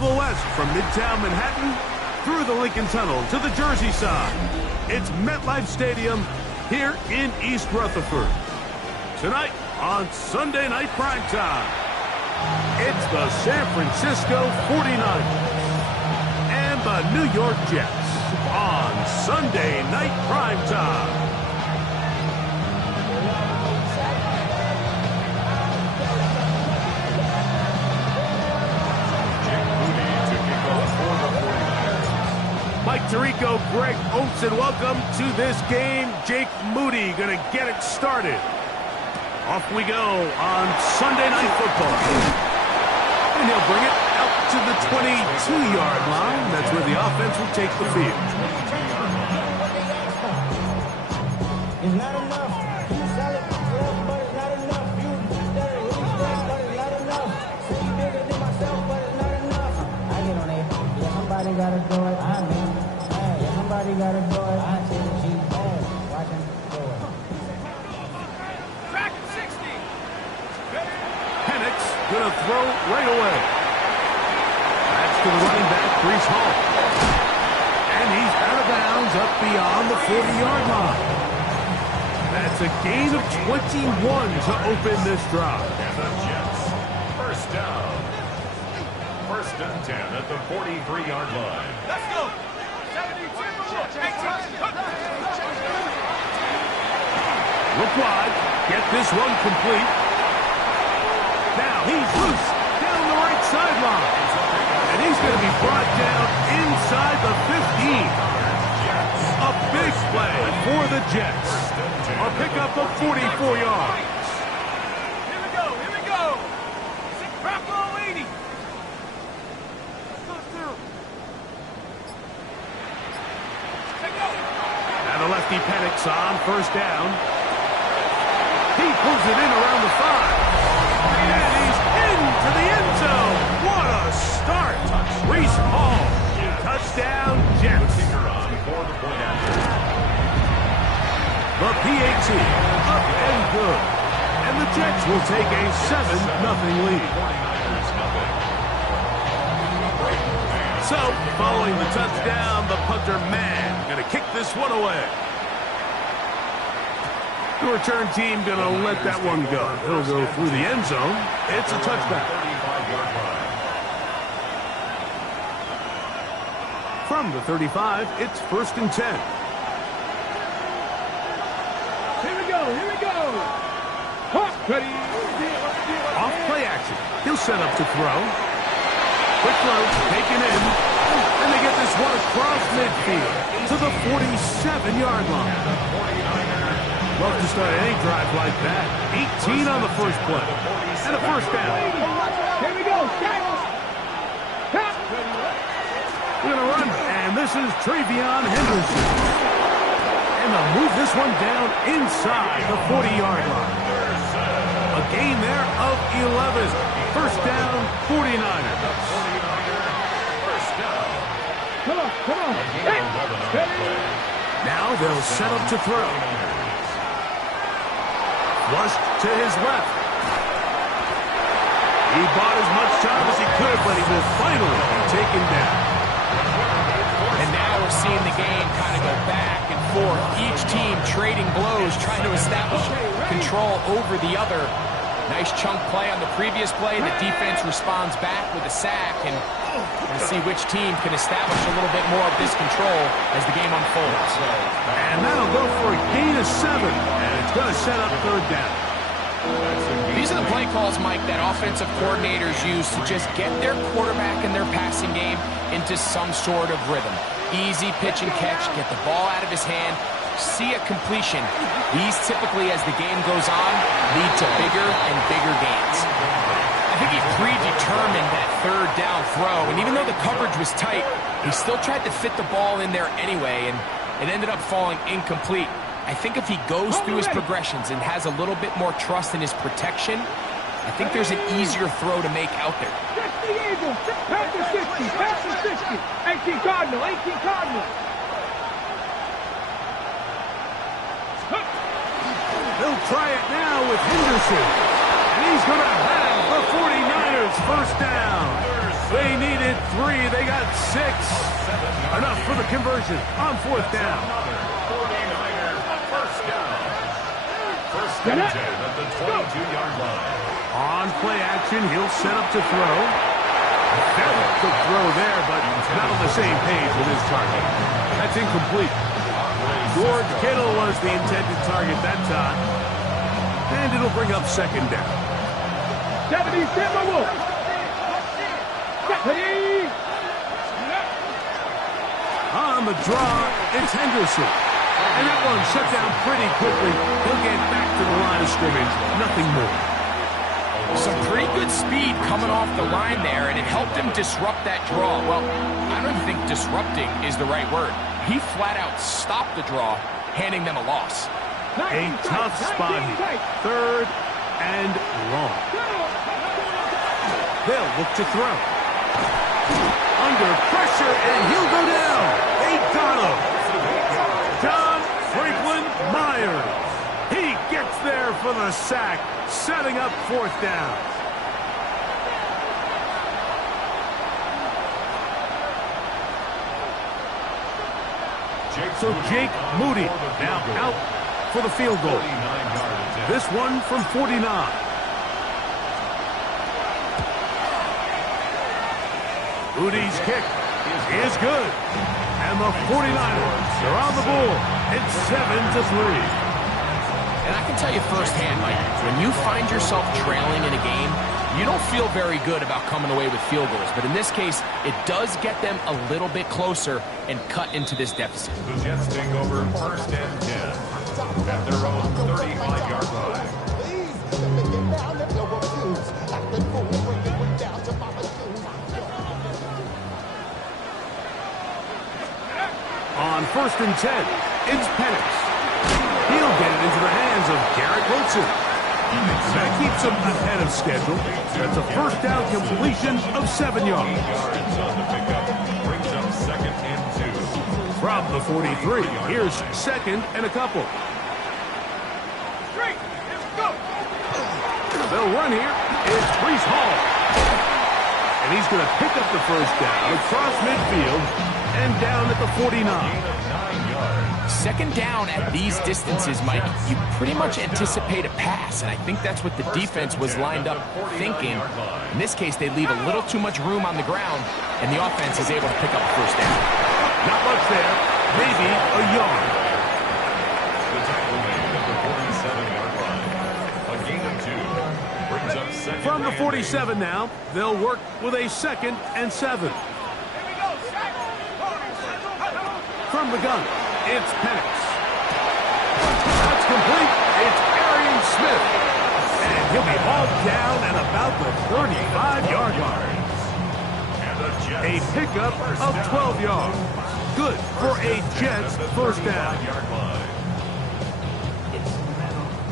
travel west from Midtown Manhattan through the Lincoln Tunnel to the Jersey side. It's MetLife Stadium here in East Rutherford. Tonight on Sunday Night Primetime, it's the San Francisco 49ers and the New York Jets on Sunday Night Primetime. Mike Tirico, Greg Oates, and welcome to this game. Jake Moody going to get it started. Off we go on Sunday Night Football. And he'll bring it out to the 22-yard line. That's where the offense will take the field. It's not enough. You sell it, but it's not enough. You sell it, but it's not enough. Say you bigger than myself, but it's not enough. I get on it. Yeah, somebody got to do it. I mean, yeah, somebody got to do it. I say the G. Watch him do it. Track 60. Penix going to throw right away. That's to the running back, Breece Hall. And he's out of bounds up beyond the 40-yard line. That's a gain of 21 to open this drive. And the Jets, first down. First and 10 at the 43-yard line. Let's go. 72. 18. Look wide. Get this one complete. Now he's loose down the right sideline. And he's going to be brought down inside the 15. A big play for the Jets. A pickup of 44 yards. Here we go. Here we go. Six Buffalo 80. Now the lefty Penix on first down. He pulls it in around the 5. And he's into the end zone. What a start. Breece Hall. Touchdown, Jets. The PAT up and good. And the Jets will take a 7-0 lead. So, following the touchdown, the punter man going to kick this one away. The return team going to let that one go. It'll go through the end zone. It's a touchback. From the 35, it's first and 10. Here we go. Here we go. Ready. Off play action. He'll set up to throw. Quick throw, taken in. And they get this one across midfield to the 47-yard line. Love to start any drive like that. 18 on the first play. And a first down. Here we go. We're going to run. And this is Travion Henderson. And they'll move this one down inside the 40-yard line. A gain there of 11. First down, 49ers. Come on. Now they'll set up to throw. Flushed to his left. He bought as much time as he could, but he will finally be taken down. And now we're seeing the game kind of go back and forth. Each team trading blows, trying to establish control over the other. Nice chunk play on the previous play. The defense responds back with a sack, and we're going to see which team can establish a little bit more of this control as the game unfolds. And that'll go for a gain of 7, and it's going to set up third down. These are the play calls, Mike, that offensive coordinators use to just get their quarterback and their passing game into some sort of rhythm. Easy pitch and catch, get the ball out of his hand, see a completion. These typically, as the game goes on, lead to bigger and bigger gains. I think he predetermined that third down throw, and even though the coverage was tight, he still tried to fit the ball in there anyway, and it ended up falling incomplete. I think if he goes through his progressions and has a little bit more trust in his protection, I think there's an easier throw to make out there. 60 Eagles. Pass the 60. Pass the 60. 18 Cardinal. 18 Cardinal. They'll try it now with Henderson. And he's going to have the 49ers first down. They needed 3. They got 6. Enough for the conversion on 4th down. 49er first down. First and 10 at the 22-yard line. On play action, he'll set up to throw. Failed to throw there, but not on the same page with his target. That's incomplete. George Kittle was the intended target that time. And it'll bring up 2nd down. Deputy, stand by Wolf. Deputy. On the draw, it's Henderson. And that one shut down pretty quickly. He'll get back to the line of scrimmage. Nothing more. Some pretty good speed coming off the line there, and it helped him disrupt that draw. Well, I don't think disrupting is the right word. He flat out stopped the draw, handing them a loss. A tough spot here. 3rd and long. They'll look to throw. Under pressure, and he'll go down. They got him. John Franklin Myers. He gets there for the sack, setting up 4th down. So Jake Moody now out for the field goal. This one from 49. Moody's kick is good. And the 49ers are on the board. It's 7-3. And I can tell you firsthand, Mike, when you find yourself trailing in a game, you don't feel very good about coming away with field goals. But in this case, it does get them a little bit closer and cut into this deficit. The Jets take over 1st and 10 at their own 35-yard line. On 1st and 10, it's Penix. He'll get it into the hands of Garrett Wilson. That keeps him ahead of schedule. That's a 1st down completion of 7 yards. On the pickup, brings up 2nd and 2. From the 43, here's 2nd and a couple. They'll run here. It's Breece Hall. And he's going to pick up the 1st down across midfield and down at the 49. 9 yards. 2nd down at these distances, Mike, you pretty much anticipate a pass, and I think that's what the defense was lined up thinking. In this case, they leave a little too much room on the ground, and the offense is able to pick up a 1st down. Not much there. Maybe a yard. The tackle made at the 47-yard line. A gain of 2 brings up 2nd. From the 47 now, they'll work with a 2nd and 7. From the gun, it's Penix. That's complete. It's Arian Smith. And he'll be hauled down at about the 35-yard line. A pickup of 12 yards. Good for a Jets 1st down.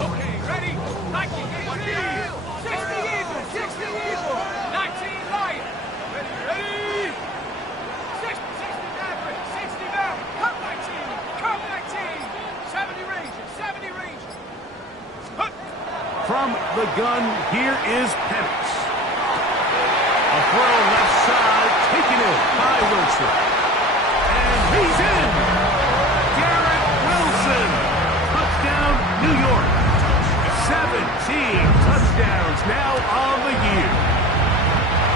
Okay, ready? 90, 60 Eagle, 60 Eagle, 19 Lion. Ready? 60 Maverick, 60 Maverick, come 19, 70 Ranger. From the gun, here is Penix. A throw left side, taken in by Wilson. And he's in! Garrett Wilson! Touchdown, New York. 17 touchdowns now on the year.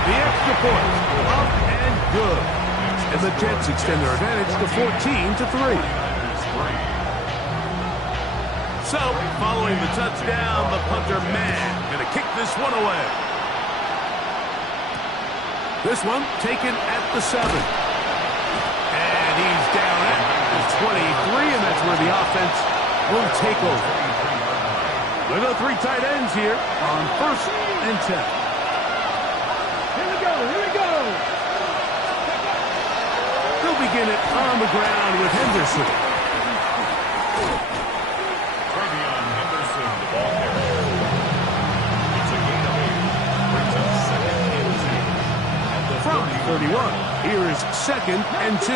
The extra point, up and good. And the Jets extend their advantage to 14-3. So, following the touchdown, the punter man gonna kick this one away. This one taken at the 7. And he's down at the 23, and that's where the offense will take over. There go 3 tight ends here on 1st and 10. Here we go. They'll begin it on the ground with Henderson. From 31, here is 2nd and 2.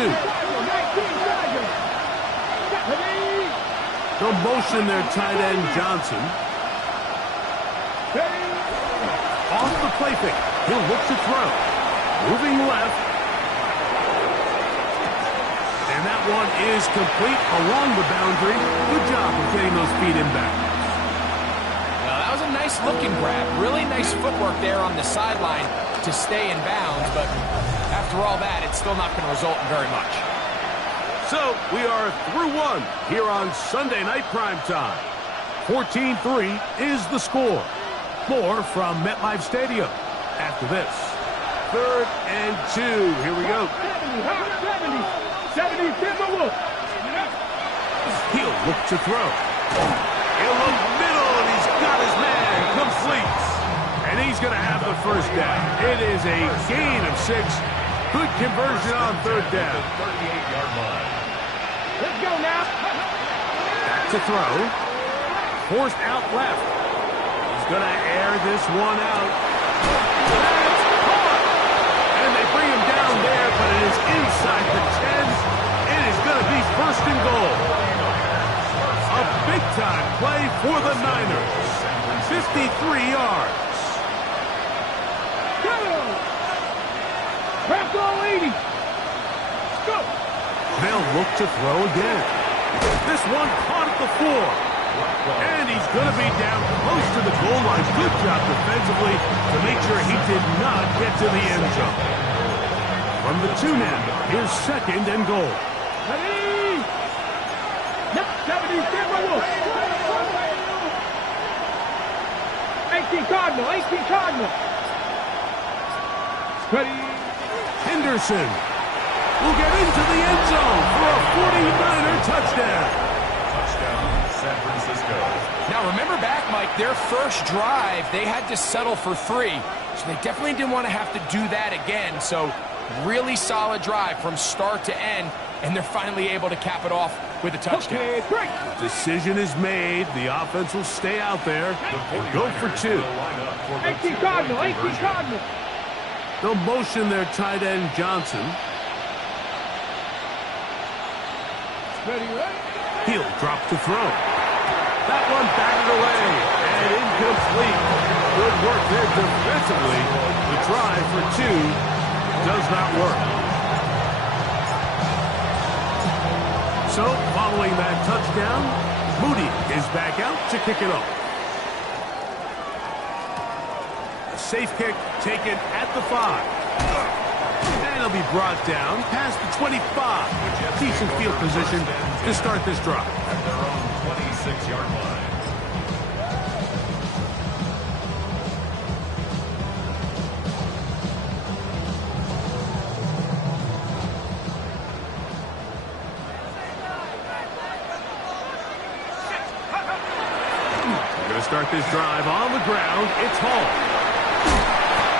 They'll motion their tight end Johnson. Off the play fake, he'll look to throw. Moving left. And that one is complete along the boundary. Good job of getting those feet in back. Well, that was a nice looking grab. Really nice footwork there on the sideline to stay in bounds, but after all that, it's still not going to result in very much. So, we are through one here on Sunday Night Primetime. 14-3 is the score. More from MetLife Stadium after this. 3rd and 2. Here we go. 70, Timberwolves. He'll look to throw. He'll look middle, and he's got his man. Complete. And he's going to have the first down. It is a gain of 6. Good conversion on 3rd down. 38-yard line. Let's go now. Back to throw. Forced out left. He's going to air this one out. That's caught. And they bring him down there, but it is inside the 10. It is going to be 1st and goal. A big-time play for the Niners. 53 yards. Go. Crack all 80. Let's go. They'll look to throw again. This one caught at the 4. And he's going to be down close to the goal line. Good job defensively to make sure he did not get to the end zone. From the 2 now, here's 2nd and goal. Ready. 70, Timberwolves. 18 Cardinal, 18 Cardinal. Ready. Henderson will get into the end zone for a 49er touchdown. Touchdown, San Francisco. Now, remember back, Mike, their first drive, they had to settle for 3. So they definitely didn't want to have to do that again. So really solid drive from start to end, and they're finally able to cap it off with a touchdown. Okay, great. Decision is made. The offense will stay out there and go for 2. 18 Cardinal, 18 Cardinal. They'll motion their tight end Johnson. Ready, ready. He'll drop to throw. That one batted away and incomplete. Good work there defensively. The try for 2 does not work. So, following that touchdown, Moody is back out to kick it off. A safe kick taken at the 5. And he'll be brought down past the 25. Decent field position to start this drive. At their own 26-yard line. We're going to start this drive on the ground. It's Hall.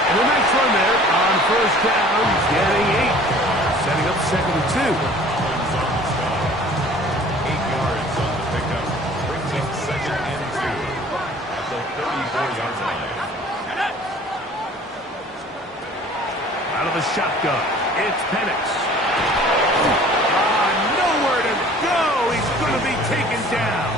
And a nice run there on 1st down. He's getting 8. Setting up 2nd and 2. Collins on the stop. 8 yards on the pickup. Brings up 2nd and 2 at the 34-yard line. Out of the shotgun, it's Penix. Nowhere to go. He's going to be taken down.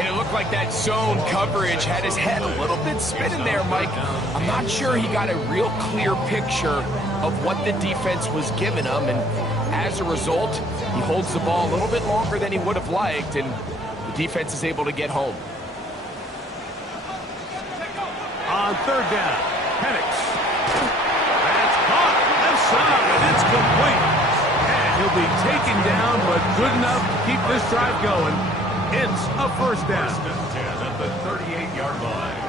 And it looked like that zone coverage had his head a little bit spinning there, Mike. I'm not sure he got a real clear picture of what the defense was giving him, and as a result, he holds the ball a little bit longer than he would have liked, and the defense is able to get home. On 3rd down, Penix. That's caught. Left side, and it's complete. And he'll be taken down, but good enough to keep this drive going. It's a 1st down. 1st and 10 at the 38-yard line.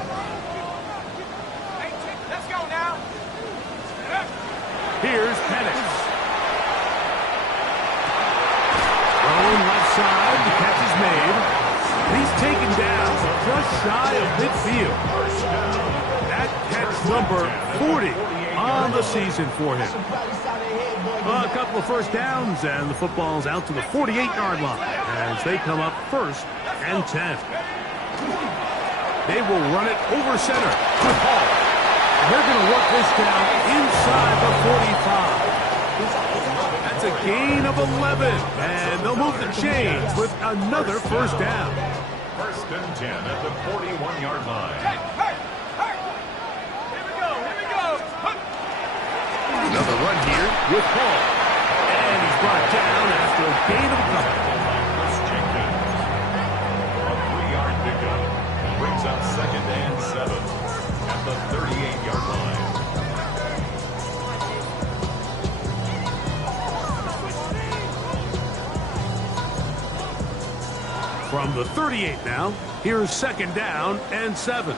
Let's go now. Here's Penix. Throwing left side, the catch is made. He's taken down just shy of midfield. That catch number 40 on the season for him. A couple of 1st downs, and the football's out to the 48-yard line as they come up 1st and 10. They will run it over center to Hall. They're going to work this down inside the 45. That's a gain of 11, and they'll move the chains with another 1st down. 1st and 10 at the 41-yard line. Here we go, here we go. Another run here with Paul. And he's brought down after a gain of a couple. A 3-yard pickup brings up 2nd and 7 at the 38-yard line. From the 38 now, here's 2nd down and 7.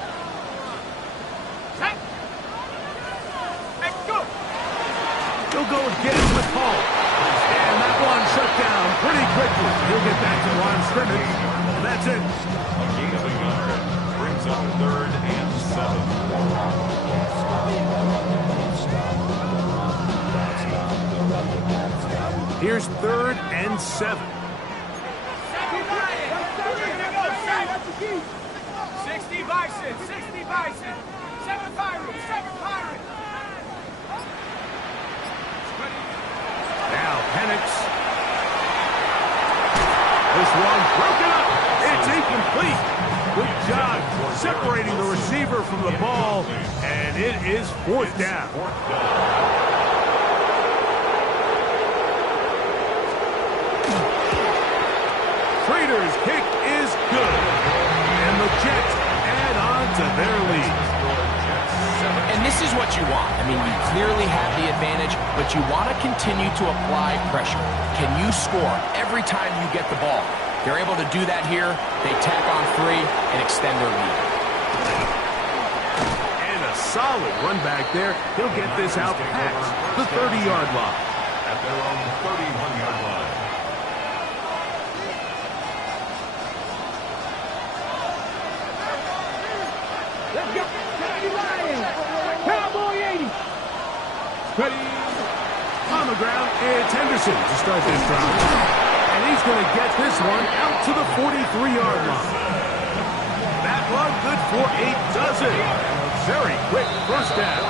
He'll go again with Paul. And that one shut down pretty quickly. He'll get back to the line of scrimmage. And that's it. A gain of a yard brings up 3rd and 7. Here's 3rd and 7. 60 Bison, 60 Bison, 7 Pirates, 7 Pirates. Now Penix. This one broken up. It's incomplete. Good job separating the receiver from the ball, and it is 4th down. Trader's kick is good, and the Jets add on to their lead. And this is what you want. I mean, you clearly have the advantage, but you want to continue to apply pressure. Can you score every time you get the ball? They're able to do that here. They tack on 3 and extend their lead. And a solid run back there. He'll get this out past the 30-yard line. At their own 31-yard line. Let's go. Cowboy 80. Ready. On the ground, it's Henderson to start this drive. And he's going to get this one out to the 43-yard line. That one good for 8 dozen. Very quick first down.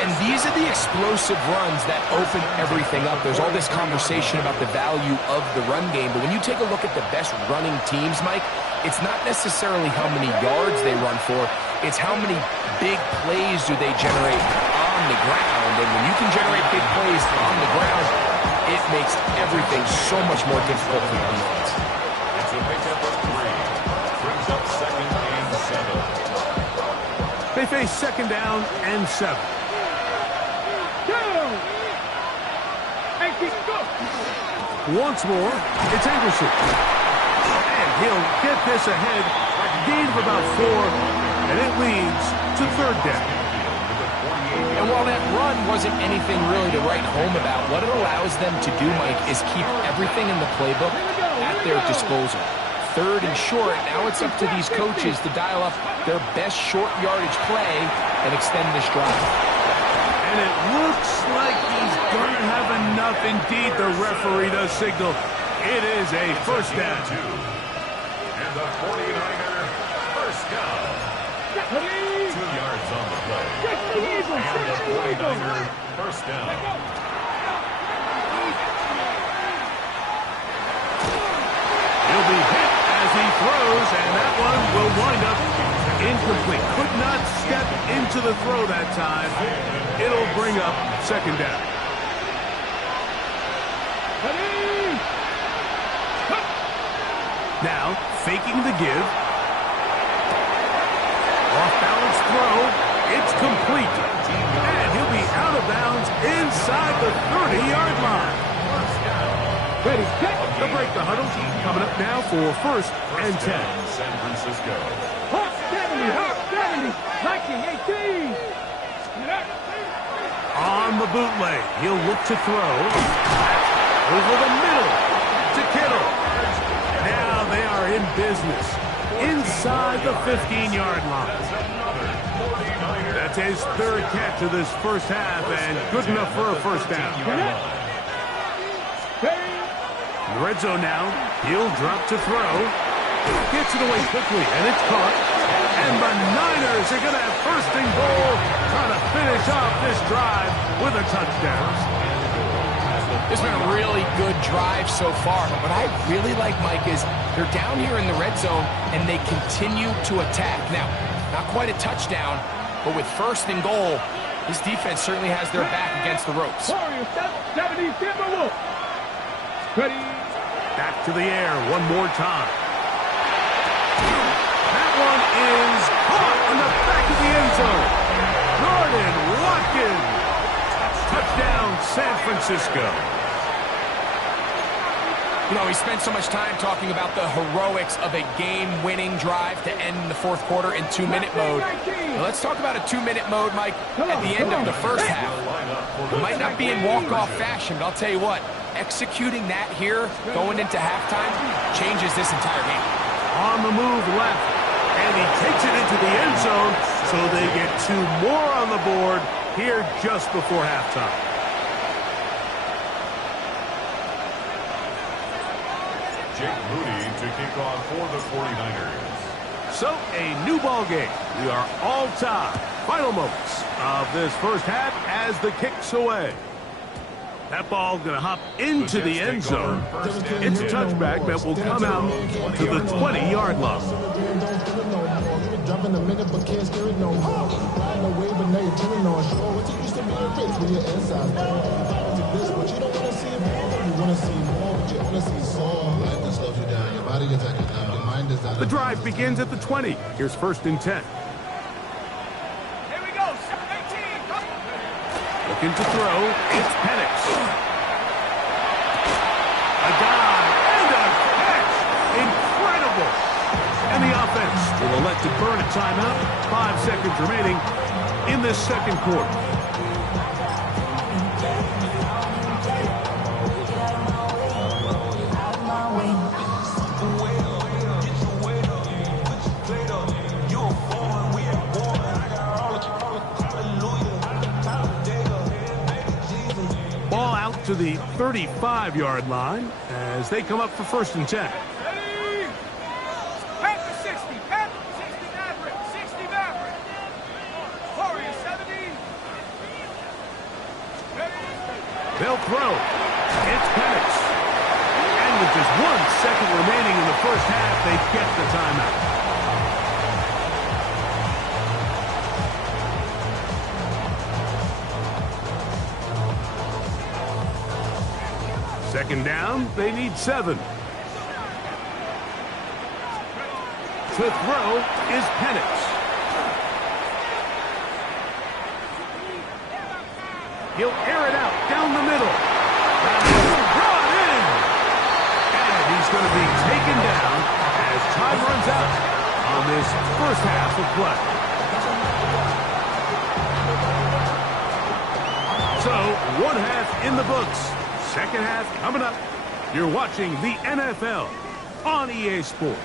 And these are the explosive runs that open everything up. There's all this conversation about the value of the run game, but when you take a look at the best running teams, Mike, it's not necessarily how many yards they run for, it's how many big plays do they generate on the ground. And when you can generate big plays on the ground, it makes everything so much more difficult for the defense. It's a pickup of 3. Brings up 2nd and 7. They face 2nd down and 7. Once more, it's Anderson. And he'll get this ahead. Gain of about 4, and it leads to 3rd down. And while that run wasn't anything really to write home about, what it allows them to do, Mike, is keep everything in the playbook at their disposal. 3rd and short, now it's up to these coaches to dial up their best short yardage play and extend this drive. And it looks like he's going to have enough. Indeed, the referee does signal. It is a first down. And the 49er first down. 2 yards on the play. And the 49er first down. He'll be hit as he throws, and that one will wind up incomplete. Could not step into the throw that time. It'll bring up 2nd down. Now, faking the give. Off-balance throw. It's complete. And he'll be out of bounds inside the 30-yard line. Ready, set. They'll break the huddle. Coming up now for 1st and 10. San Francisco. Hawk 70, Hawk 70, 1918. On the bootleg, he'll look to throw. Over the middle to Kittle. Now they are in business inside the 15-yard line. That's his 3rd catch of this first half, and good enough for a first down. In the red zone now, he'll drop to throw. Gets it away quickly, and it's caught. And the Niners are going to have 1st and goal, trying to finish off this drive with a touchdown. It's been a really good drive so far, but what I really like, Mike, is they're down here in the red zone, and they continue to attack. Now, not quite a touchdown, but with 1st and goal, His defense certainly has their back against the ropes. Warriors 70, Timberwolves. Ready. Back to the air one more time. That one is caught on the back of the end zone. Jordan Watkins. Touchdown, San Francisco. You know, we spent so much time talking about the heroics of a game-winning drive to end the fourth quarter in 2-minute mode. Now let's talk about a 2-minute mode, Mike, at the end of the first half. It might not be in walk-off fashion, but I'll tell you what, executing that here, going into halftime, changes this entire game. On the move left, and he takes it into the end zone, so they get 2 more on the board here just before halftime. Jake Moody to kick off for the 49ers. So, a new ball game. We are all tied. Final moments of this first half as the kick's away. That ball going to hop into the end zone. It's a touchback that will come out to the 20-yard line. Dropping a minute, but can't scare it no more. Riding away, but now you're turning on shore. What you used to be a race when you're inside. This, but you don't want to see it more. You want to see more, but you want to see soul. Life that slows you down. Your body is acting down. Your mind is out. The drive begins at the 20. Here's 1st and 10. Here we go. 18. Looking to throw. It's Penix. A dive and a catch. Incredible. And the offense will elect to burn a timeout. 5 seconds remaining in this second quarter. Ball out to the 35-yard line as they come up for 1st and 10. They'll throw. It's Penix. And with just 1 second remaining in the first half, they get the timeout. Second down, they need 7. To throw is Penix. He'll air it out down the middle. Brought in. And he's going to be taken down as time runs out on this first half of play. So, 1 half in the books. Second half coming up. You're watching the NFL on EA Sports.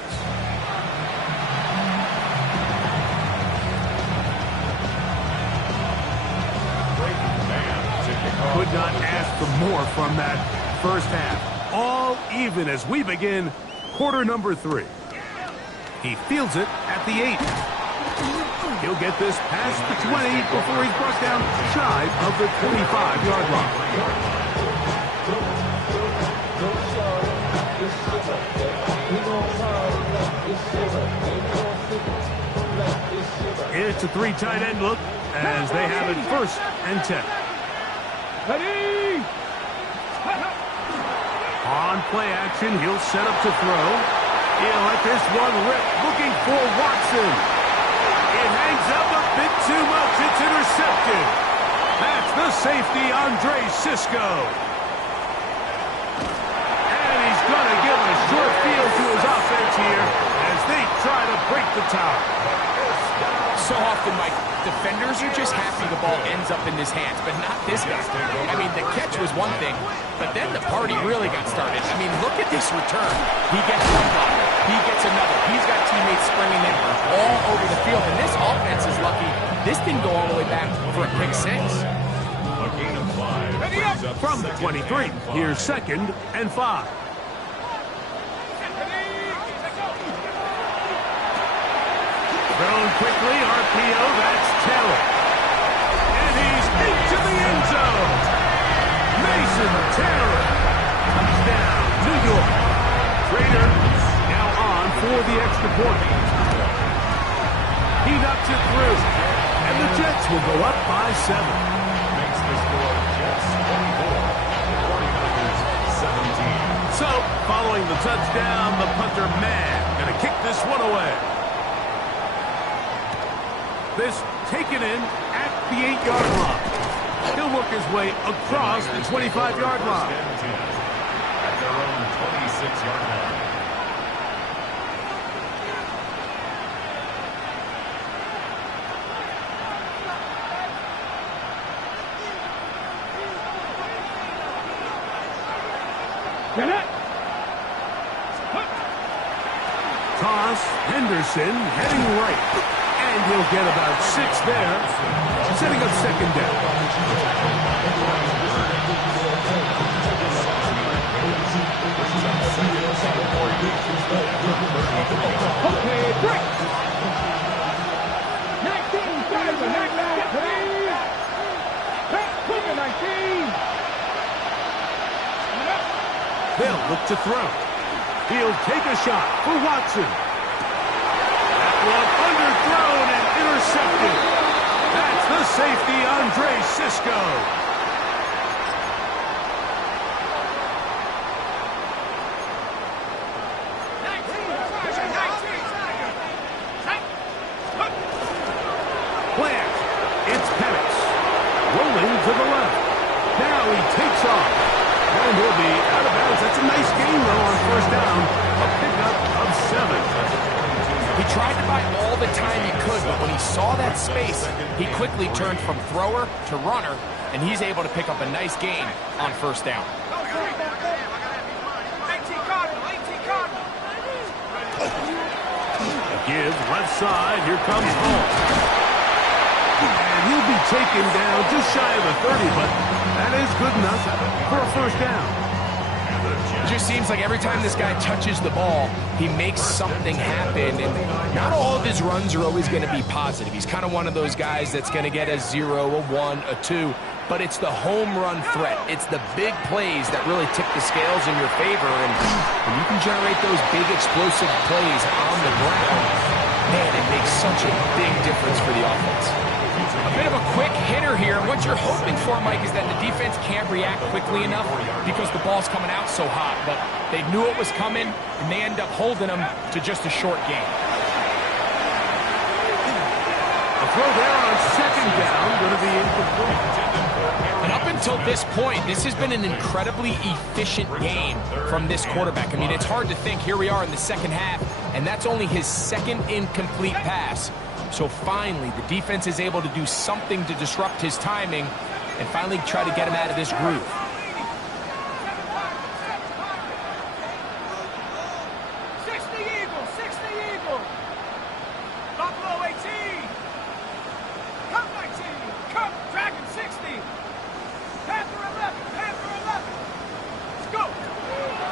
Could not ask for more from that first half. All even as we begin quarter number 3. He fields it at the 8. He'll get this past the 20 before he's brought down shy of the 25-yard line. It's a 3 tight end look as they have it 1st and 10. Ready. On play action, he'll set up to throw. He'll let this one rip, looking for Watson. It hangs up a bit too much. It's intercepted. That's the safety, Andre Cisco. And he's going to give a short field to his offense here as they try to break the tie. So often, Mike, defenders are just happy the ball ends up in his hands, but not this guy. I mean, the catch was one thing, but then the party really got started. I mean, look at this return. He gets one block. He gets another. He's got teammates springing in all over the field, and this offense is lucky. This didn't go all the way back for a pick 6. A gain of 5. From the 23, here's 2nd and 5. Thrown quickly, RPO, that's Taylor. And he's into the end zone. Mason Taylor. Touchdown, New York. Raiders now on for the extra point. He knocks it through. And the Jets will go up by 7. Makes the score Jets 24, 49ers 17. So, following the touchdown, the punter man going to kick this one away. This taken in at the 8-yard line. He'll work his way across the 25-yard line. At their own 26-yard line. Toss, Henderson heading right. And he'll get about 6 there, setting up second down. Okay, break. 19, driver, 19, please. Put the 19. They'll look to throw. He'll take a shot for Watson. That one underthrown and intercepted. That's the safety, Andre Cisco. Plant. It's Penix. Rolling to the left. Now he takes off. And he'll be out of bounds. That's a nice gain, though, on first down. A pickup of 7. He tried to buy all the time he could, but when he saw that space, he quickly turned from thrower to runner, and he's able to pick up a nice gain on first down. Give left side. Here comes Hall. And he'll be taken down just shy of the 30, but that is good enough for a first down. It just seems like every time this guy touches the ball, he makes something happen, and not all of his runs are always going to be positive. He's kind of one of those guys that's going to get a 0, a 1, a 2, but it's the home run threat. It's the big plays that really tip the scales in your favor, and when you can generate those big explosive plays on the ground, man, it makes such a big difference for the offense. A bit of a quick hitter here. What you're hoping for, Mike, is that the defense can't react quickly enough because the ball's coming out so hot. But they knew it was coming, and they end up holding them to just a short game. A throw there on second down, going to be incomplete. And up until this point, this has been an incredibly efficient game from this quarterback. I mean, it's hard to think. Here we are in the second half, and that's only his second incomplete pass. So finally, the defense is able to do something to disrupt his timing and finally try to get him out of this groove.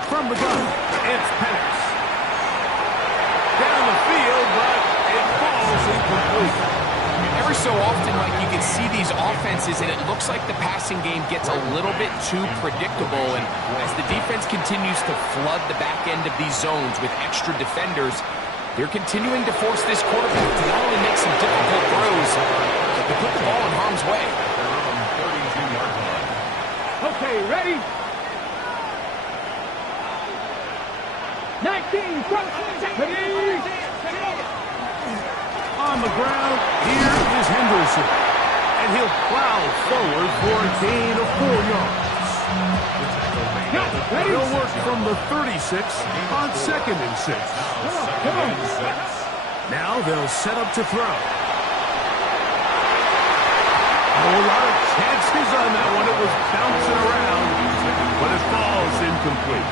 From the gun, it's Penix. Down the field, but it falls incomplete. Every so often, like, you can see these offenses, and it looks like the passing game gets a little bit too predictable. And as the defense continues to flood the back end of these zones with extra defenders, they're continuing to force this quarterback to not only make some difficult throws, but to put the ball in harm's way. Okay, ready? 19, please. On the ground, here is Henderson. And he'll plow forward for a gain of 4 yards. He'll work from the 36 on 2nd and 6. Come on. Now they'll set up to throw. Oh, a lot of chances on that one. It was bouncing around, but it falls incomplete.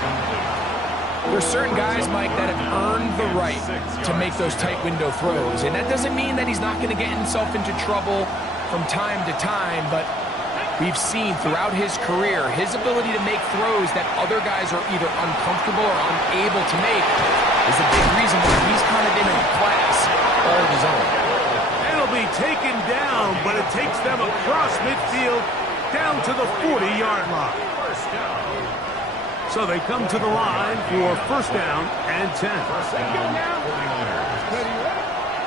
There's certain guys, Mike, that have earned the right to make those tight window throws. And that doesn't mean that he's not going to get himself into trouble from time to time, but we've seen throughout his career his ability to make throws that other guys are either uncomfortable or unable to make is a big reason why he's kind of in a class all of his own. It'll be taken down, but it takes them across midfield down to the 40-yard line. So they come to the line for first down and 10.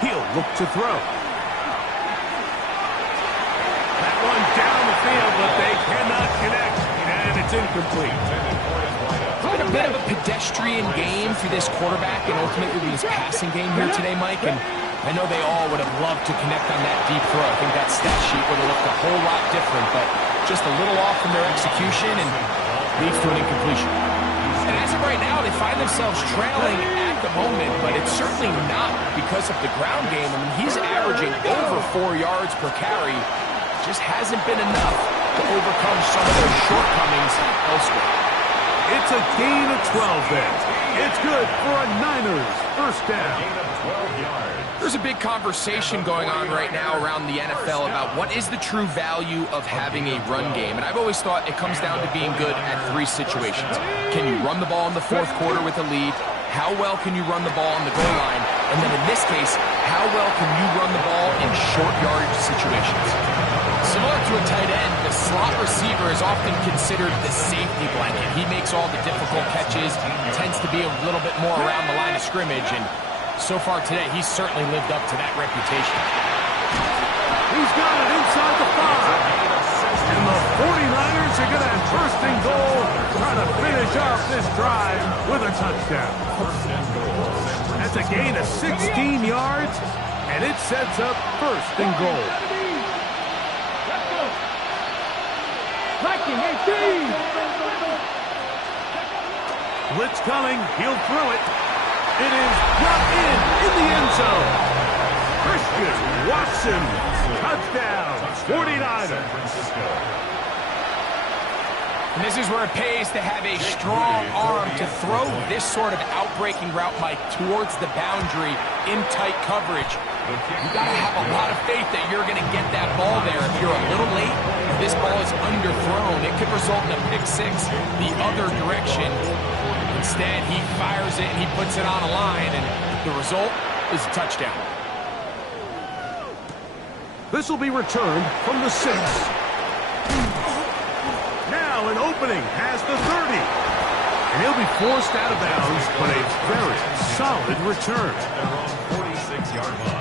He'll look to throw. field, but they cannot connect, and it's incomplete. It's been a bit of a pedestrian game for this quarterback and ultimately his passing game here today, Mike. And I know they all would have loved to connect on that deep throw. I think that stat sheet would have looked a whole lot different, but just a little off from their execution and leads to an incompletion. And as of right now, they find themselves trailing at the moment, but it's certainly not because of the ground game. I mean, he's averaging over 4 yards per carry. Just hasn't been enough to overcome some of those shortcomings elsewhere. It's a gain of 12 then. It's good for a Niners first down. Gain of 12 yards. There's a big conversation going on right now around the NFL about what is the true value of having a run game. And I've always thought it comes down to being good at 3 situations. Can you run the ball in the 4th quarter with a lead? How well can you run the ball on the goal line? And then in this case, how well can you run the ball in short yardage situations? Similar to a tight end, the slot receiver is often considered the safety blanket. He makes all the difficult catches, tends to be a little bit more around the line of scrimmage, and so far today, he's certainly lived up to that reputation. He's got it inside the 5. And the 49ers are going to have first and goal, trying to finish off this drive with a touchdown. That's a gain of 16 yards, and it sets up first and goal. Liking 18. Blitz coming. He'll throw it. It is brought in the end zone. Christian Watson, touchdown, 49ers. And this is where it pays to have a strong arm to throw this sort of outbreaking route, Mike, towards the boundary in tight coverage. You got to have a lot of faith that you're going to get that ball there. If you're a little late, if this ball is underthrown, it could result in a pick 6 the other direction. Instead, he fires it and he puts it on a line, and the result is a touchdown. This will be returned from the 6. Now an opening past the 30. And he'll be forced out of bounds, but a very solid return. Their own 46-yard line.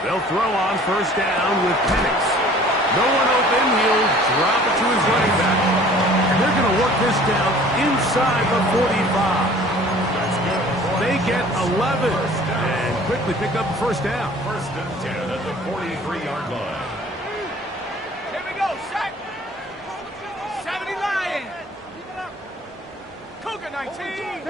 They'll throw on first down with Penix. No one open. He'll drop it to his running back. And they're going to work this down inside the 45. They get 11 and quickly pick up the first down. First and 10 at the 43-yard line. Here we go, set. 70 Lion. Cougar 19.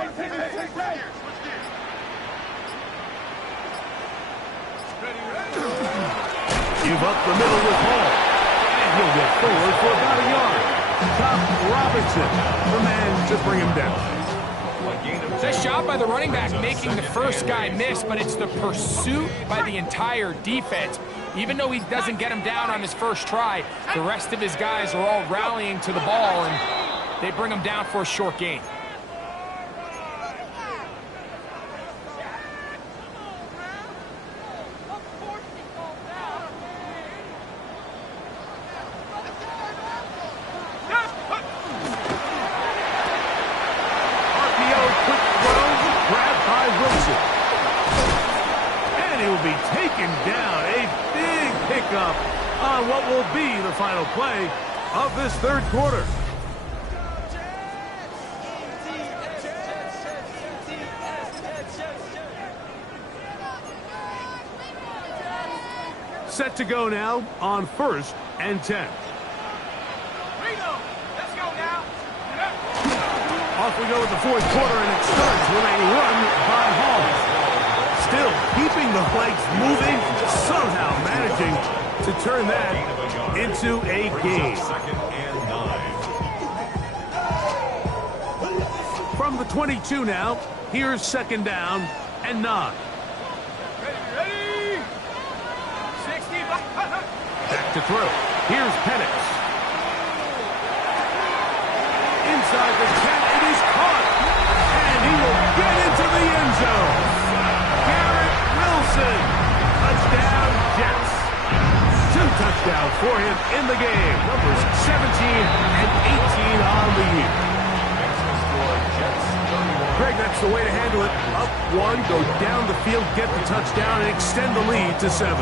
Give up the middle with Hall. And he'll get forward for about a yard. Top Robinson, the man to bring him down. Nice job by the running back making the first guy miss, but it's the pursuit by the entire defense. Even though he doesn't get him down on his first try, the rest of his guys are all rallying to the ball, and they bring him down for a short gain. On what will be the final play of this third quarter. Set to go now on first and 10. Let's go now. Off we go with the fourth quarter, and it starts with a run by Hall. Still keeping the legs moving, somehow managing to turn that into a game. Second and 9. From the 22 now, here's second down and 9. to throw. Here's Penix. Inside the 10, it is caught. And he will get into the end zone. Garrett Wilson. Touchdown, Jets. 2 touchdowns for him in the game. Numbers 17 and 18 on the year. Greg, that's the way to handle it. Up 1, go down the field, get the touchdown, and extend the lead to 7.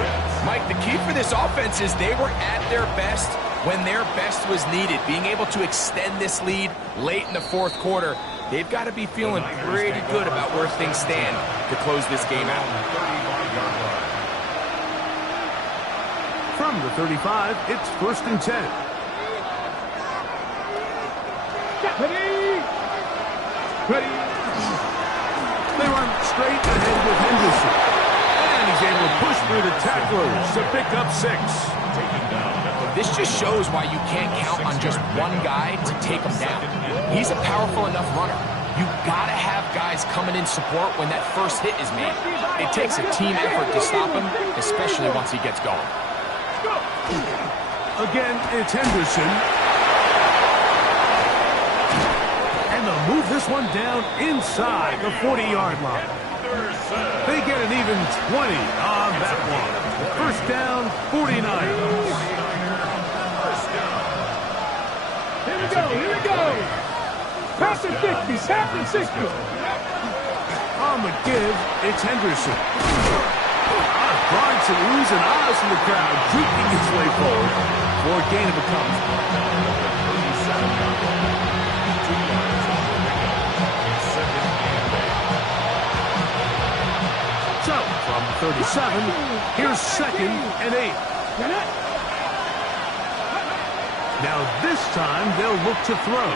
Mike, the key for this offense is they were at their best when their best was needed. Being able to extend this lead late in the fourth quarter, they've got to be feeling pretty good about where things stand to close this game out. From the 35, it's 1st and 10. Ready. They run straight ahead with Henderson. And he's able to push through the tacklers to pick up 6. This just shows why you can't count on just one guy to take him down. He's a powerful enough runner. You've got to have guys coming in support when that first hit is made. It takes a team effort to stop him, especially once he gets going. Again, it's Henderson. And they'll move this one down inside the 40-yard line. They get an even 20 on that one. First down, 49. Here we go. Pass and 50, pass and 60. On the give, it's Henderson. Drawing some oohs and ahs from the crowd, juking his way forward for a gain of a couple. So, from 37, here's 2nd and 8. Now this time, they'll look to throw.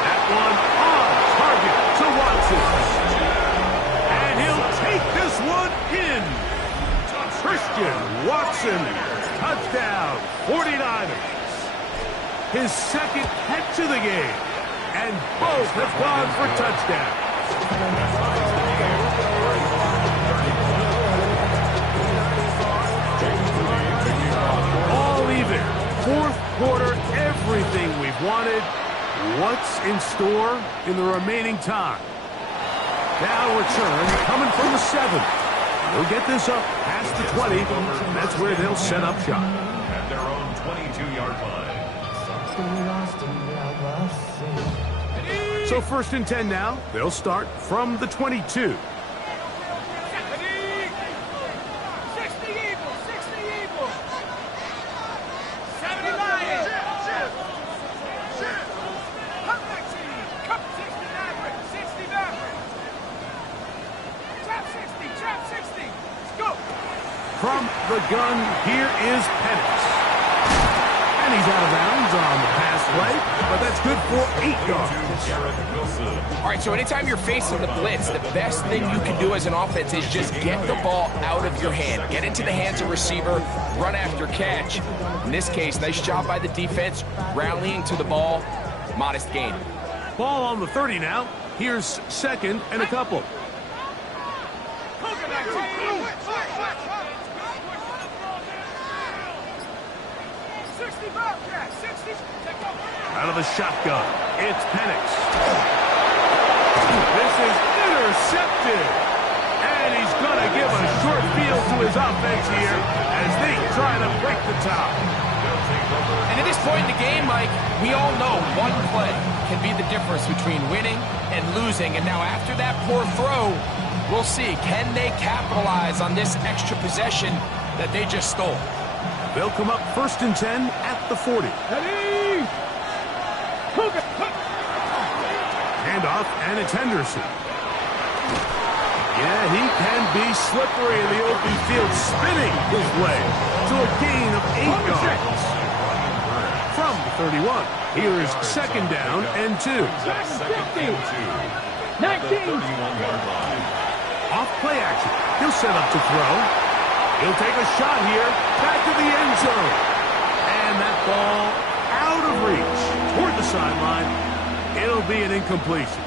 That one on target to Watson. And he'll take this one in. Christian Watson, touchdown, 49ers. His 2nd head to the game. And both have gone for touchdowns. All even. Fourth quarter, everything we've wanted. What's in store in the remaining time? Now return coming from the 7. They'll get this up past the 20. That's where they'll set up shop. At their own 22-yard line. So 1st and 10 now. They'll start from the 22. From the gun, here is Penix. And he's out of bounds on the pass play, but that's good for 8 yards. All right, so anytime you're facing the blitz, the best thing you can do as an offense is just get the ball out of your hand. Get into the hands of receiver, run after catch. In this case, nice job by the defense, rallying to the ball. Modest gain. Ball on the 30 now. Here's 2nd and a couple. Out of the shotgun, it's Penix. This is intercepted. And he's going to give a short field to his offense here as they try to break the top. And at this point in the game, Mike, we all know one play can be the difference between winning and losing. And now after that poor throw, we'll see. Can they capitalize on this extra possession that they just stole? They'll come up 1st and 10 at the 40. Handoff, and it's Henderson. Yeah, he can be slippery in the open field, spinning his way to a gain of 8 yards. From the 31, here is 2nd down and 2. 19. Off play action. He'll set up to throw. He'll take a shot here, back to the end zone. And that ball out of reach toward the sideline. It'll be an incompletion.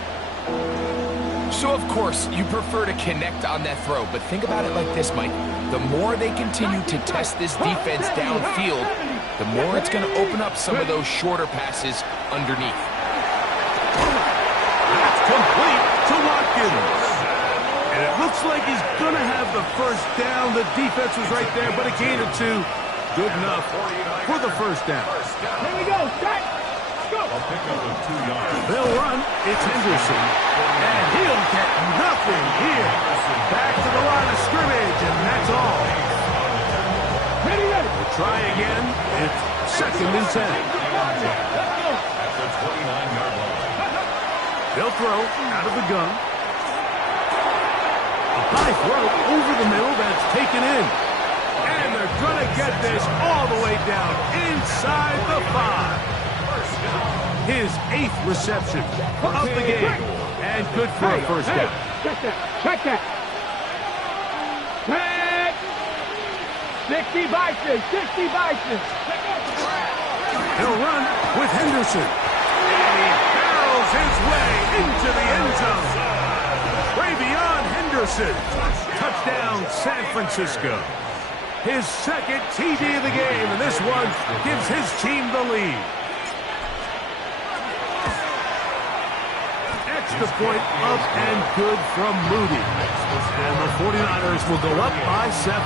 So, of course, you prefer to connect on that throw, but think about it like this, Mike. The more they continue to test this defense downfield, the more it's going to open up some of those shorter passes underneath. That's complete to Watkins. And it looks like he's going to have the first down. The defense was right there, but a gain of 2. Good enough for the first down. Here we go, set, go. I'll pick up with 2 yards. They'll run. It's Henderson. And he'll get nothing here. Back to the line of scrimmage, and that's all. Ready, ready. We'll try again. It's 2nd and 10. At the 29-yard line. They'll throw out of the gun. A high throw over the middle that's taken in. And they're going to get this all the way down inside the 5. His 8th reception of the game. And good for a first down. Check that, check that. Check. 60 Bison, 60 Bison. He'll run with Henderson. And he barrels his way into the end zone. Travion Henderson. Touchdown, San Francisco. His 2nd TD of the game, and this one gives his team the lead. Extra point up and good from Moody. And the 49ers will go up by 7.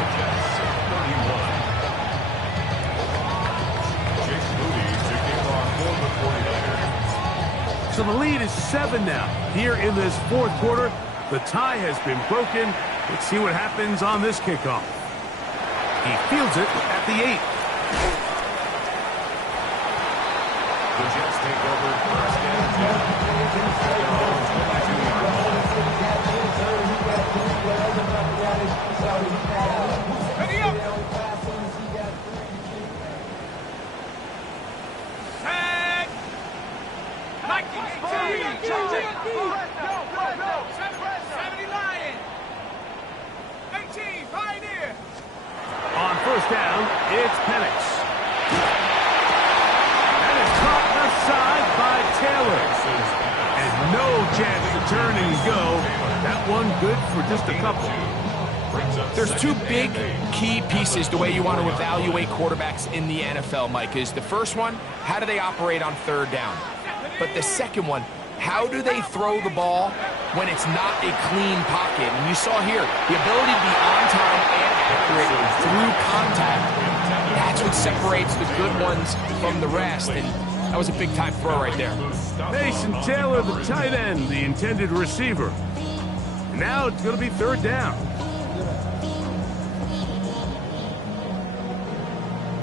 So the lead is 7 now. Here in this 4th quarter, the tie has been broken. Let's see what happens on this kickoff. He fields it at the 8. The Jets take over first and 10. Ready up. Set. 70 Lion. 18 Pioneer. On first down, it's Penix. And it's caught aside by Taylor. And no chance to turn and go. That one good for just a couple. There's 2 big key pieces the way you want to evaluate quarterbacks in the NFL, Mike. Is the first one, how do they operate on 3rd down? But the second one, how do they throw the ball when it's not a clean pocket? And you saw here, the ability to be on time and accurate through contact. That's what separates the good ones from the rest. And that was a big-time throw right there. Mason Taylor, the tight end, the intended receiver. Now it's going to be 3rd down.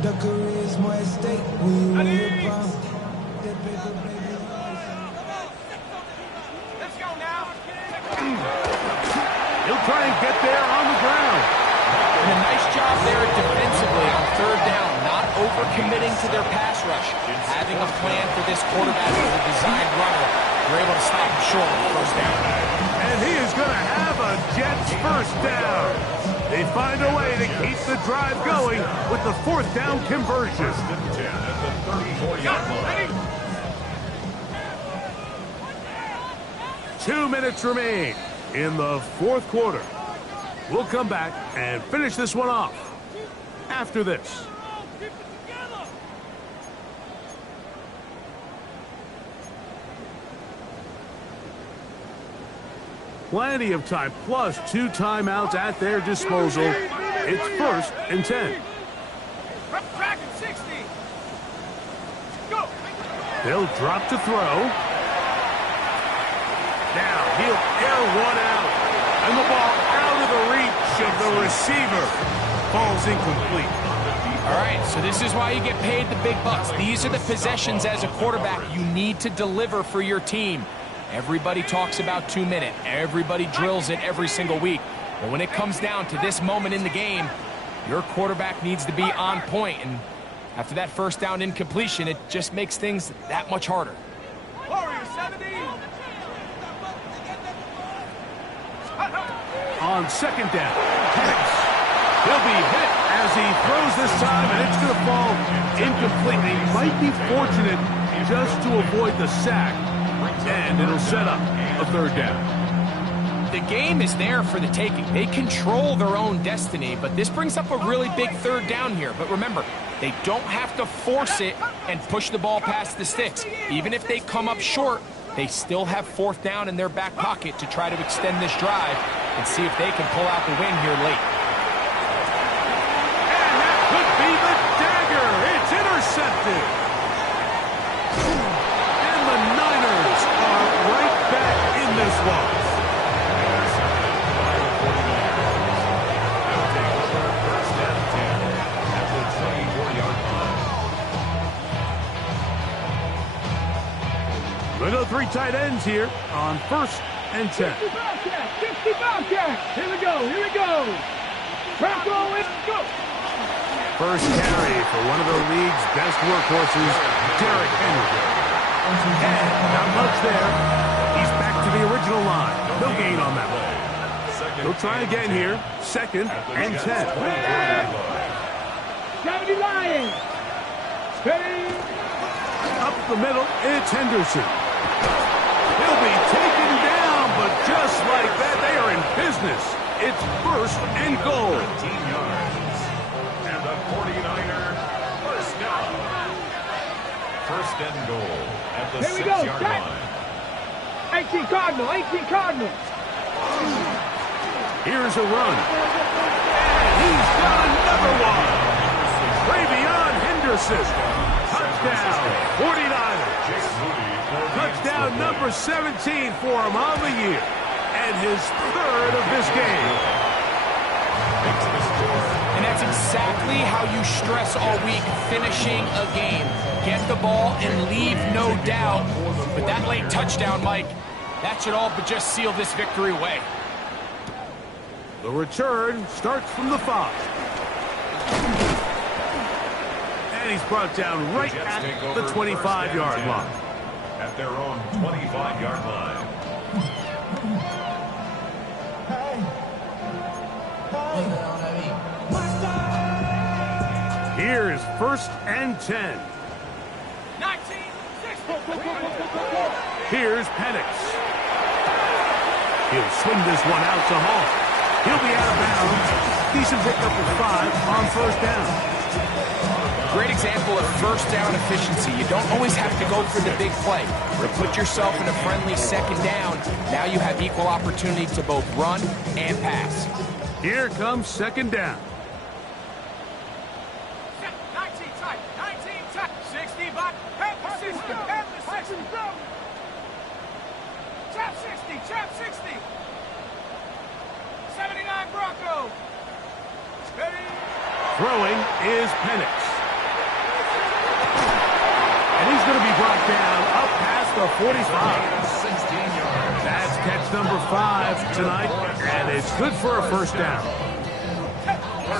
The career is more at stake when you win your prime. Let's go now. He'll try and get there on the ground. And a nice job there defensively on 3rd down, not overcommitting to their pass rush. Having a plan for this quarterback as a designed runner, they're able to stop him short of the first down. And he is going to have a Jets first down. They find a way to keep the drive going with the 4th down conversion. 10 at the 34-yard line. 2 minutes remain in the 4th quarter. We'll come back and finish this one off after this. Plenty of time, plus 2 timeouts at their disposal. It's 1st and 10. Track 60. Go. They'll drop to throw. Now he'll air one out. And the ball out of the reach of the receiver. Falls incomplete. All right, so this is why you get paid the big bucks. These are the possessions as a quarterback you need to deliver for your team. Everybody talks about 2 minutes. Everybody drills it every single week. But when it comes down to this moment in the game, your quarterback needs to be on point. And after that first down incompletion, it just makes things that much harder. Warrior 70. On 2nd down, Penix. He'll be hit as he throws this time, and it's going to fall incomplete. He might be fortunate just to avoid the sack, and it'll set up a 3rd down. The game is there for the taking. They control their own destiny, but this brings up a really big third down here. But remember, they don't have to force it and push the ball past the sticks. Even if they come up short, they still have fourth down in their back pocket to try to extend this drive and see if they can pull out the win here late. And that could be the dagger. It's intercepted. And the Niners are right back in this one. We go 3 tight ends here on 1st and 10. 60 Bobcat. Here we go. Franco, let's go. First carry for one of the league's best workhorses, Derrick Henry. And not much there. He's back to the original line. No gain on that one. They'll try again here. 2nd and 10. 70 Lions. Steady. Up the middle, it's Henderson. He'll be taken down, but just like that, they are in business. It's 1st and goal. 15 yards. And the 49er first down. 1st and goal at the 6-yard line. 18 Cardinal. Here's a run. And he's got another one. Travion Henderson. Touchdown, 49ers. Touchdown number 17 for him on the year. And his 3rd of this game. And that's exactly how you stress all week, finishing a game. Get the ball and leave no doubt. But that late touchdown, Mike, that should all but just seal this victory away. The return starts from the 5. And he's brought down right at the 25-yard line. At their own 25-yard line. Here's 1st and 10. 19. Here's Penix. He'll swing this one out to Hall. He'll be out of bounds. Decent pickup of 5 on 1st down. Great example of first down efficiency. You don't always have to go for the big play. But put yourself in a friendly 2nd down. Now you have equal opportunity to both run and pass. Here comes 2nd down. 19 tight. 60 back. Half the 60. Chap 60. 79 Bronco. Ready. Throwing is Penix. And he's going to be brought down up past the 45. 16 yards. That's catch number 5 tonight, and it's good for a 1st down.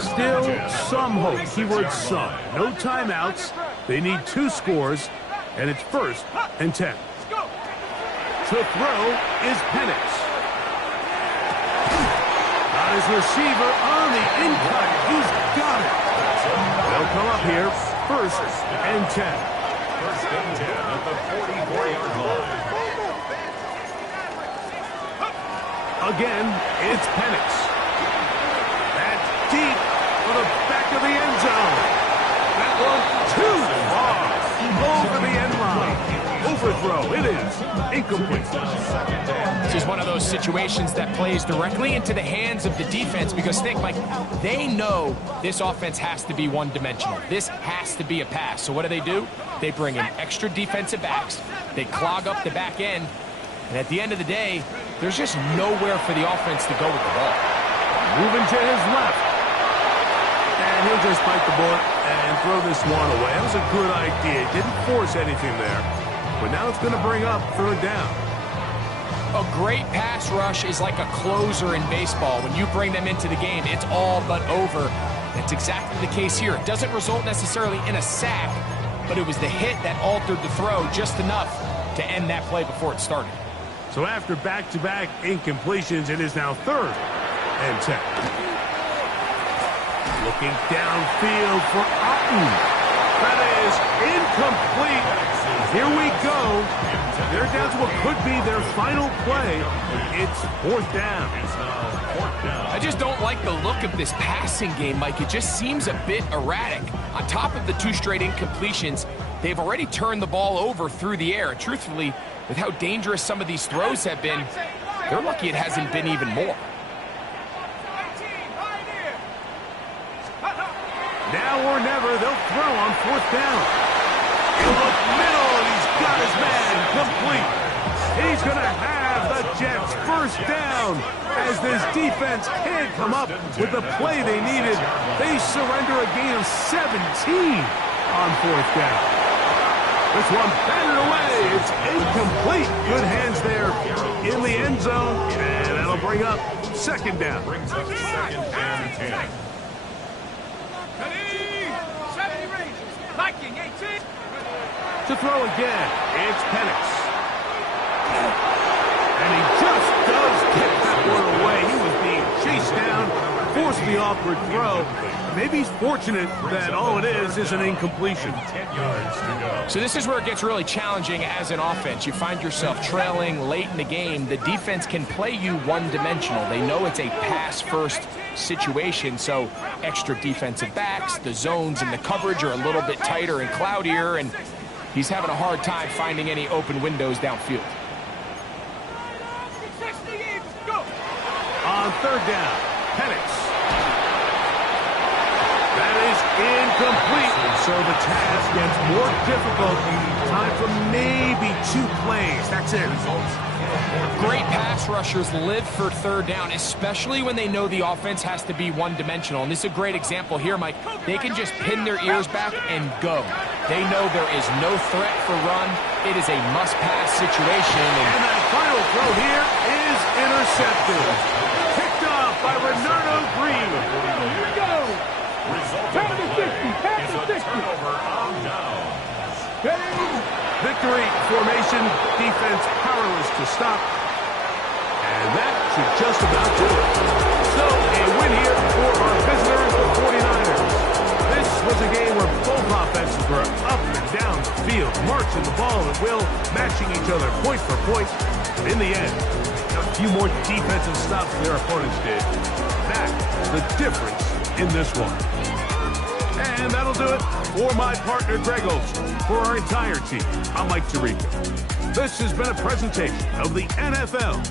Still some hope. Keyword some. No timeouts. They need 2 scores, and it's 1st and 10. To throw is Penix. Got his receiver on the in-cut. He's got it. They'll come up here, 1st and 10. 1st and 10 at the 44-yard line. Again, it's Penix. That's deep for the back of the end zone. That one too far. Over the end line. Overthrow. It is incomplete. This is one of those situations that plays directly into the hands of the defense because think, Mike, they know this offense has to be one-dimensional. This has to be a pass. So what do? They bring in extra defensive backs. They clog up the back end. And at the end of the day, there's just nowhere for the offense to go with the ball. Moving to his left. And he'll just bite the bullet and throw this one away. That was a good idea. Didn't force anything there. But now it's going to bring up 3rd down. A great pass rush is like a closer in baseball. When you bring them into the game, it's all but over. That's exactly the case here. It doesn't result necessarily in a sack, but it was the hit that altered the throw just enough to end that play before it started. So after back-to-back incompletions, it is now 3rd and 10. Looking downfield for Otten. That is incomplete. Here we go. They're down to what could be their final play. It's 4th down. I just don't like the look of this passing game, Mike. It just seems a bit erratic. On top of the 2 straight incompletions, they've already turned the ball over through the air. And truthfully, with how dangerous some of these throws have been, they're lucky it hasn't been even more. Now or never, they'll throw on 4th down. He'll look middle, and he's got his man complete. He's going to have the Jets 1st down. As this defense can't come up with the play they needed, they surrender a gain of 17 on 4th down. This one batted away. It's incomplete. Good hands there in the end zone, and that'll bring up 2nd down. Brings up 2nd and 10. To throw again, it's Penix. And he just does kick that one away. He was being chased down, forced the awkward throw. Maybe he's fortunate that all it is an incompletion. 10 yards to go. So this is where it gets really challenging as an offense. You find yourself trailing late in the game. The defense can play you one-dimensional. They know it's a pass-first situation, so extra defensive backs, the zones and the coverage are a little bit tighter and cloudier, and he's having a hard time finding any open windows downfield. On 3rd down, Penix. That is incomplete, so the task gets more difficult. Time for maybe 2 plays. That's it. Great pass rushers live for 3rd down, especially when they know the offense has to be one-dimensional. And this is a great example here, Mike. They can just pin their ears back and go. They know there is no threat for run. It is a must-pass situation. And that final throw here is intercepted. Picked off by Renardo Green. Here we go. Result of the play is a turnover on downs. Victory formation, defense powerless to stop. And that should just about do it. So, a win here for our visitors, the 49ers. This was a game where both offenses were up and down the field, marching the ball at will, matching each other point for point. In the end, a few more defensive stops than their opponents did. That's the difference in this one. And that'll do it for my partner, Greg Olson. For our entire team, I'm Mike Tirico. This has been a presentation of the NFL